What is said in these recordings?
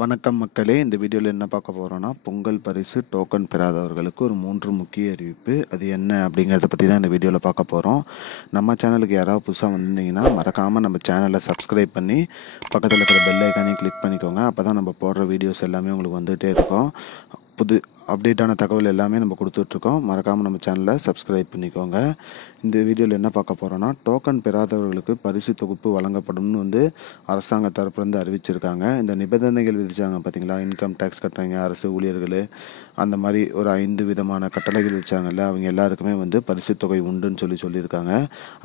வணக்கம் மக்களே, இந்த வீடியோவில் என்ன பார்க்க போகிறோன்னா, பொங்கல் பரிசு டோக்கன் பெறாதவர்களுக்கு ஒரு 3 முக்கிய அறிவிப்பு. அது என்ன அப்படிங்கிறத பற்றி தான் இந்த வீடியோவில் பார்க்க போகிறோம். நம்ம சேனலுக்கு யாராவது புதுசாக வந்திருந்தீங்கன்னா மறக்காமல் நம்ம சேனலை சப்ஸ்கிரைப் பண்ணி பக்கத்தில் இருக்கிற பெல் ஐக்கானையும் கிளிக் பண்ணிக்கோங்க. அப்போ தான் நம்ம போடுற வீடியோஸ் எல்லாமே உங்களுக்கு வந்துகிட்டே இருக்கும். புது அப்டேட்டான தகவல் எல்லாமே நம்ம கொடுத்துட்ருக்கோம். மறக்காமல் நம்ம சேனலை சப்ஸ்கிரைப் பண்ணிக்கோங்க. இந்த வீடியோவில் என்ன பார்க்க போகிறோன்னா, டோக்கன் பெறாதவர்களுக்கு பரிசு தொகுப்பு வழங்கப்படும்னு அரசாங்க தரப்புலேருந்து அறிவிச்சிருக்காங்க. இந்த நிபந்தனைகள் விதிச்சாங்க பார்த்தீங்களா, இன்கம் டேக்ஸ் கட்டுறவங்க, அரசு ஊழியர்கள், அந்த மாதிரி ஒரு 5 விதமான கட்டளைகள் வச்சாங்கல்ல, அவங்க எல்லாருக்குமே பரிசு தொகை உண்டுன்னு சொல்லியிருக்காங்க.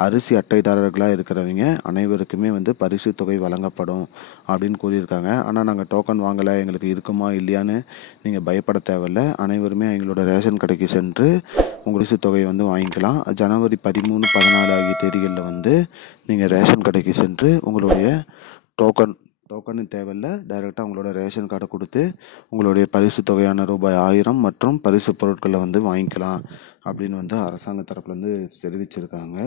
அரிசி அட்டைதாரர்களாக இருக்கிறவங்க அனைவருக்குமே பரிசு தொகை வழங்கப்படும் அப்படின்னு கூறியிருக்காங்க. ஆனால் நாங்கள் டோக்கன் வாங்கலை, எங்களுக்கு இருக்குமா இல்லையான்னு நீங்கள் பயப்பட தேவையில்லை. அனைவருமே எங்களோட ரேஷன் கடைக்கு சென்று உங்கள் பரிசு தொகையை வாங்கிக்கலாம். ஜனவரி 13, 14 ஆகிய தேதிகளில் நீங்கள் ரேஷன் கடைக்கு சென்று உங்களுடைய டோக்கனு தேவையில்லை, டைரெக்டாக உங்களோட ரேஷன் கார்டை கொடுத்து உங்களுடைய பரிசு தொகையான ரூபாய் 1000 மற்றும் பரிசு பொருட்களை வாங்கிக்கலாம் அப்படின்னு அரசாங்க தரப்புலேருந்து தெரிவிச்சிருக்காங்க.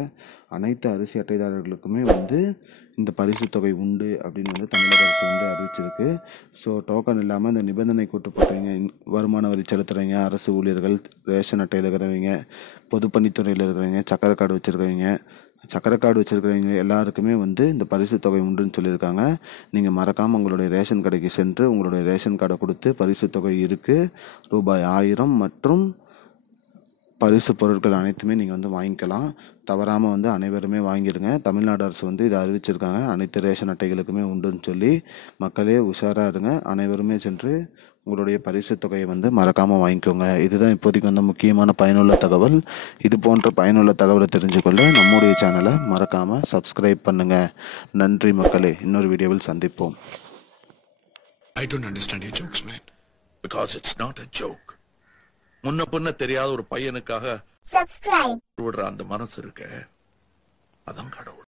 அனைத்து அரிசி அட்டைதாரர்களுக்குமே இந்த பரிசு தொகை உண்டு அப்படின்னு தமிழக அரசு அறிவிச்சிருக்கு. ஸோ டோக்கன் இல்லாமல் இந்த நிபந்தனை கூட்டப்பட்டவங்க, வருமான வரி செலுத்துகிறவங்க, அரசு ஊழியர்கள், ரேஷன் அட்டையில் இருக்கிறவங்க, பொதுப்பணித்துறையில் இருக்கிறவங்க, சக்கரை கார்டு வச்சுருக்கிறவங்க எல்லாருக்குமே இந்த பரிசு தொகை உண்டுன்னு சொல்லியிருக்காங்க. நீங்கள் மறக்காமல் உங்களுடைய ரேஷன் கடைக்கு சென்று உங்களுடைய ரேஷன் கார்டை கொடுத்து பரிசு தொகை இருக்குது, ரூபாய் 1000 மற்றும் பரிசு பொருட்கள் அனைத்துமே நீங்கள் வாங்கிக்கலாம். தவறாமல் அனைவருமே வாங்கிடுங்க. தமிழ்நாடு அரசு இதை அறிவிச்சிருக்காங்க. அனைத்து ரேஷன் அட்டைகளுக்குமே உண்டுன்னு சொல்லி மக்களே உஷாராக இருங்க. அனைவருமே சென்று உங்களுடைய பரிசு தொகையை மறக்காமல் வாங்கிக்கோங்க. இதுதான் இப்போதைக்கு முக்கியமான பயனுள்ள தகவல். இது போன்ற பயனுள்ள தகவலை தெரிஞ்சுக்கொள்ள நம்முடைய சேனலை மறக்காமல் சப்ஸ்கிரைப் பண்ணுங்கள். நன்றி மக்களே. இன்னொரு வீடியோவில் சந்திப்போம். I don't understand your jokes, man. Because it's not a joke. முன்ன பின்ன தெரியாத ஒரு பையனுக்காக விடுற அந்த மனசு இருக்க, அதான் கடவுள்.